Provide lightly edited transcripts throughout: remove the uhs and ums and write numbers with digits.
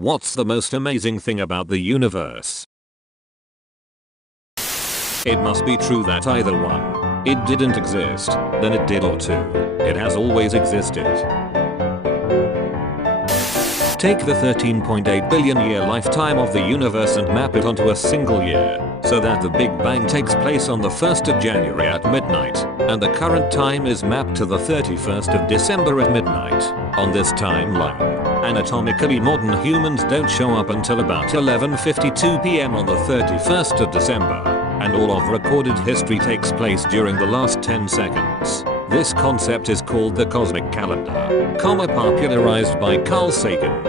What's the most amazing thing about the universe? It must be true that either 1, it didn't exist, then it did, or 2, it has always existed. Take the 13.8 billion year lifetime of the universe and map it onto a single year, so that the Big Bang takes place on the 1st of January at midnight, and the current time is mapped to the 31st of December at midnight. On this timeline, anatomically modern humans don't show up until about 11:52 p.m. on the 31st of December, and all of recorded history takes place during the last 10 seconds. This concept is called the cosmic calendar, popularized by Carl Sagan.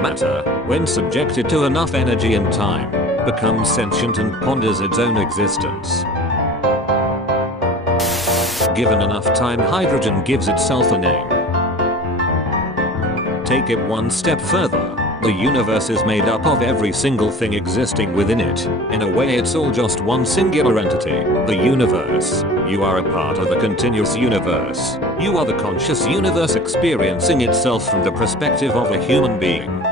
Matter, when subjected to enough energy and time, becomes sentient and ponders its own existence. Given enough time, hydrogen gives itself a name. Take it one step further. The universe is made up of every single thing existing within it. In a way, it's all just one singular entity, the universe. You are a part of the continuous universe. You are the conscious universe experiencing itself from the perspective of a human being.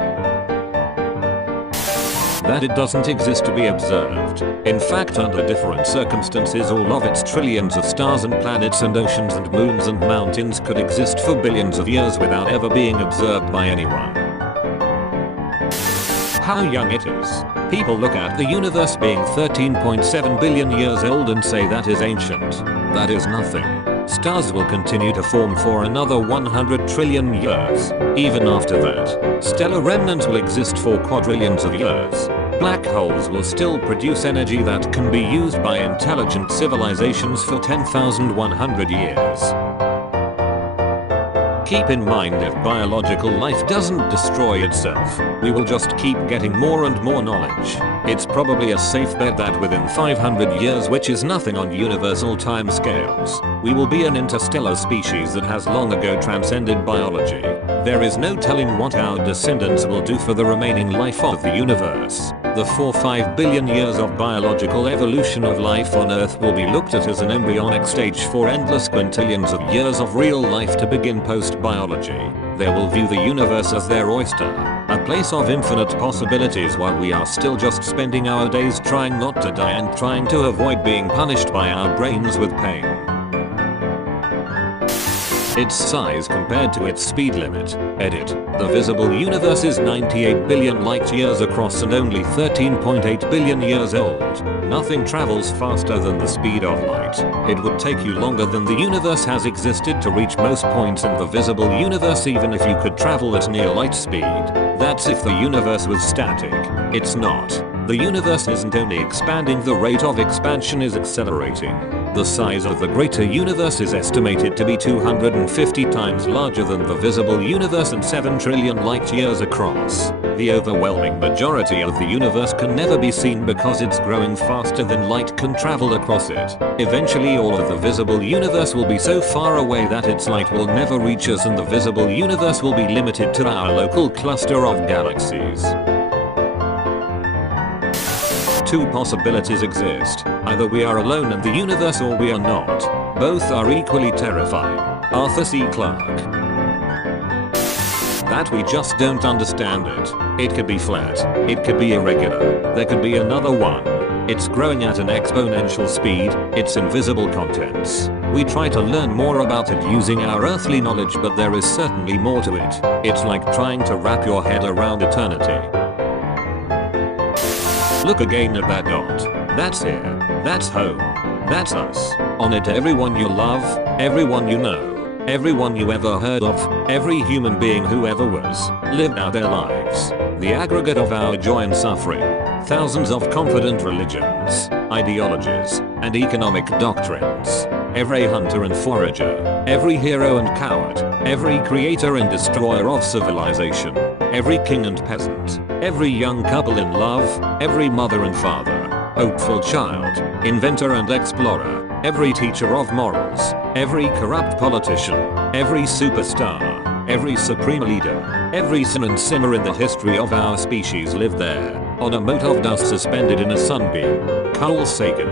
That it doesn't exist to be observed. In fact, under different circumstances, all of its trillions of stars and planets and oceans and moons and mountains could exist for billions of years without ever being observed by anyone. How young it is. People look at the universe being 13.7 billion years old and say that is ancient. That is nothing. Stars will continue to form for another 100 trillion years. Even after that, stellar remnants will exist for quadrillions of years. Black holes will still produce energy that can be used by intelligent civilizations for 10,100 years. Keep in mind, if biological life doesn't destroy itself, we will just keep getting more and more knowledge. It's probably a safe bet that within 500 years, which is nothing on universal time scales, we will be an interstellar species that has long ago transcended biology. There is no telling what our descendants will do for the remaining life of the universe. The 4-5 billion years of biological evolution of life on Earth will be looked at as an embryonic stage for endless quintillions of years of real life to begin post-biology. They will view the universe as their oyster, a place of infinite possibilities, while we are still just spending our days trying not to die and trying to avoid being punished by our brains with pain. Its size compared to its speed limit. Edit. The visible universe is 98 billion light years across and only 13.8 billion years old. Nothing travels faster than the speed of light. It would take you longer than the universe has existed to reach most points in the visible universe, even if you could travel at near light speed. That's if the universe was static. It's not. The universe isn't only expanding, the rate of expansion is accelerating. The size of the greater universe is estimated to be 250 times larger than the visible universe and 7 trillion light years across. The overwhelming majority of the universe can never be seen because it's growing faster than light can travel across it. Eventually, all of the visible universe will be so far away that its light will never reach us, and the visible universe will be limited to our local cluster of galaxies. Two possibilities exist. Either we are alone in the universe or we are not. Both are equally terrifying. Arthur C. Clarke. That we just don't understand it. It could be flat. It could be irregular. There could be another one. It's growing at an exponential speed. It's invisible contents. We try to learn more about it using our earthly knowledge, but there is certainly more to it. It's like trying to wrap your head around eternity. Look again at that dot. That's here. That's home. That's us. On it, everyone you love, everyone you know, everyone you ever heard of, every human being who ever was, lived out their lives. The aggregate of our joy and suffering. Thousands of confident religions, ideologies, and economic doctrines. Every hunter and forager, every hero and coward, every creator and destroyer of civilization, every king and peasant, every young couple in love, every mother and father, hopeful child, inventor and explorer, every teacher of morals, every corrupt politician, every superstar, every supreme leader, every sin and sinner in the history of our species lived there, on a mote of dust suspended in a sunbeam. Carl Sagan.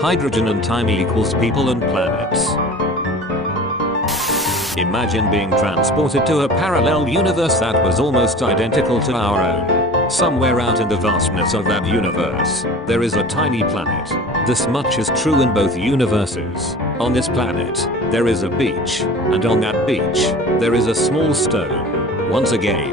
Hydrogen and time equals people and planets. Imagine being transported to a parallel universe that was almost identical to our own. Somewhere out in the vastness of that universe, there is a tiny planet. This much is true in both universes. On this planet, there is a beach, and on that beach, there is a small stone. Once again,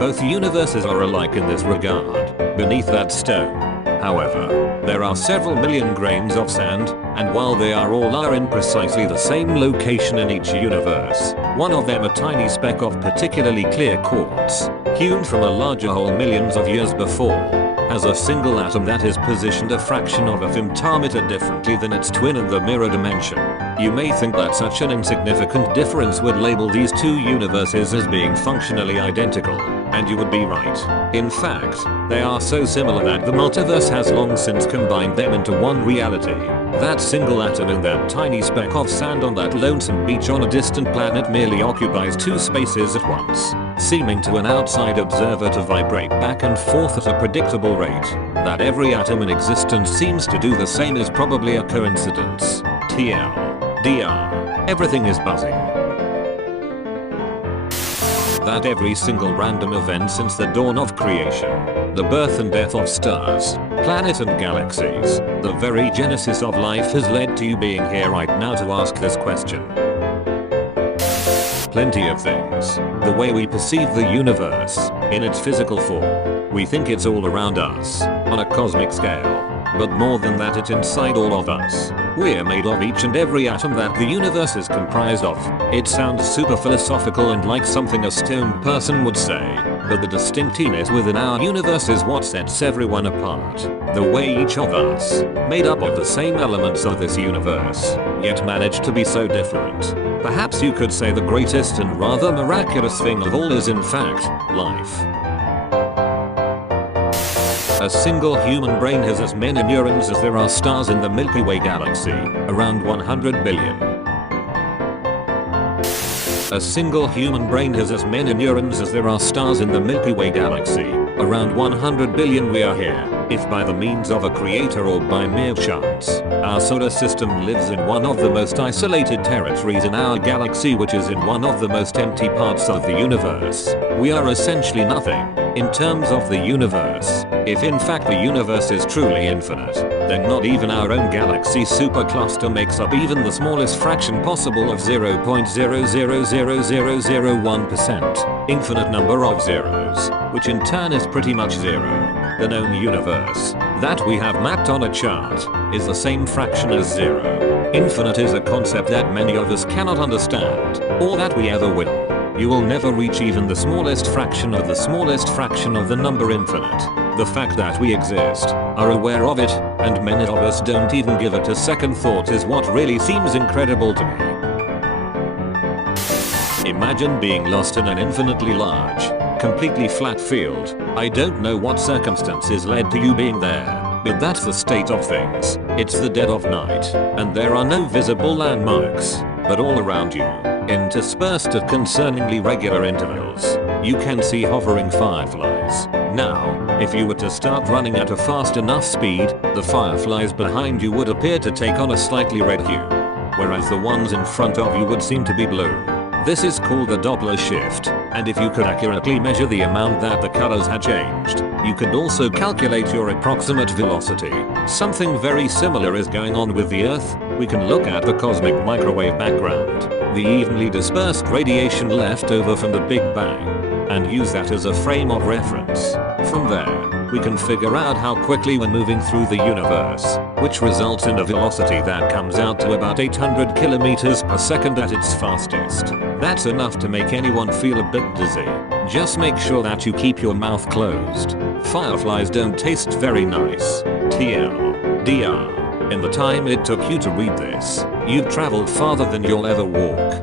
both universes are alike in this regard. Beneath that stone, however, there are several million grains of sand, and while they are in precisely the same location in each universe, one of them a tiny speck of particularly clear quartz, hewn from a larger hole millions of years before, has a single atom that is positioned a fraction of a femtometer differently than its twin in the mirror dimension. You may think that such an insignificant difference would label these two universes as being functionally identical, and you would be right. In fact, they are so similar that the multiverse has long since combined them into one reality. That single atom in that tiny speck of sand on that lonesome beach on a distant planet merely occupies two spaces at once, seeming to an outside observer to vibrate back and forth at a predictable rate. That every atom in existence seems to do the same is probably a coincidence. TLDR. Everything is buzzing. That every single random event since the dawn of creation, the birth and death of stars, planets and galaxies, the very genesis of life has led to you being here right now to ask this question. Plenty of things. The way we perceive the universe, in its physical form, we think it's all around us, on a cosmic scale. But more than that, it's inside all of us. We're made of each and every atom that the universe is comprised of. It sounds super philosophical and like something a stoned person would say, but the distinctness within our universe is what sets everyone apart. The way each of us, made up of the same elements of this universe, yet managed to be so different. Perhaps you could say the greatest and rather miraculous thing of all is in fact, life. A single human brain has as many neurons as there are stars in the Milky Way galaxy, around 100 billion. A single human brain has as many neurons as there are stars in the Milky Way galaxy, around 100 billion. We are here, if by the means of a creator or by mere chance. Our solar system lives in one of the most isolated territories in our galaxy, which is in one of the most empty parts of the universe. We are essentially nothing, in terms of the universe. If in fact the universe is truly infinite, then not even our own galaxy supercluster makes up even the smallest fraction possible of 0.000001%. Infinite number of zeros, which in turn is pretty much zero. The known universe, that we have mapped on a chart, is the same fraction as zero. Infinite is a concept that many of us cannot understand, or that we ever will. You will never reach even the smallest fraction of the number infinite. The fact that we exist, are aware of it, and many of us don't even give it a second thought is what really seems incredible to me. Imagine being lost in an infinitely large, completely flat field. I don't know what circumstances led to you being there, but that's the state of things. It's the dead of night, and there are no visible landmarks, but all around you, interspersed at concerningly regular intervals, you can see hovering fireflies. Now, if you were to start running at a fast enough speed, the fireflies behind you would appear to take on a slightly red hue, whereas the ones in front of you would seem to be blue. This is called the Doppler shift, and if you could accurately measure the amount that the colors had changed, you could also calculate your approximate velocity. Something very similar is going on with the Earth. We can look at the cosmic microwave background, the evenly dispersed radiation left over from the Big Bang, and use that as a frame of reference. From there, we can figure out how quickly we're moving through the universe, which results in a velocity that comes out to about 800 kilometers per second at its fastest. That's enough to make anyone feel a bit dizzy. Just make sure that you keep your mouth closed. Fireflies don't taste very nice. TLDR. In the time it took you to read this, you've traveled farther than you'll ever walk.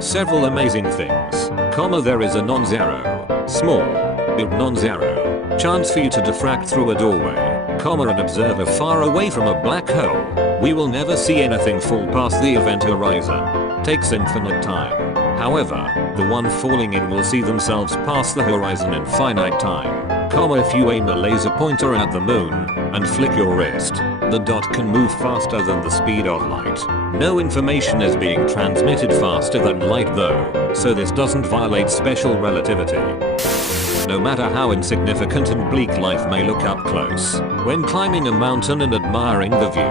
Several amazing things, there is a non-zero, small, but non-zero, chance for you to diffract through a doorway, an observer far away from a black hole. We will never see anything fall past the event horizon. Takes infinite time. However, the one falling in will see themselves pass the horizon in finite time. If you aim a laser pointer at the moon, and flick your wrist, The dot can move faster than the speed of light. No information is being transmitted faster than light though, so this doesn't violate special relativity. No matter how insignificant and bleak life may look up close, when climbing a mountain and admiring the view,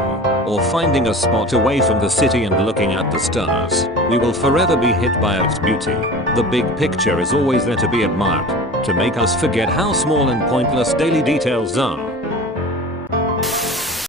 or finding a spot away from the city and looking at the stars, we will forever be hit by its beauty. The big picture is always there to be admired, to make us forget how small and pointless daily details are.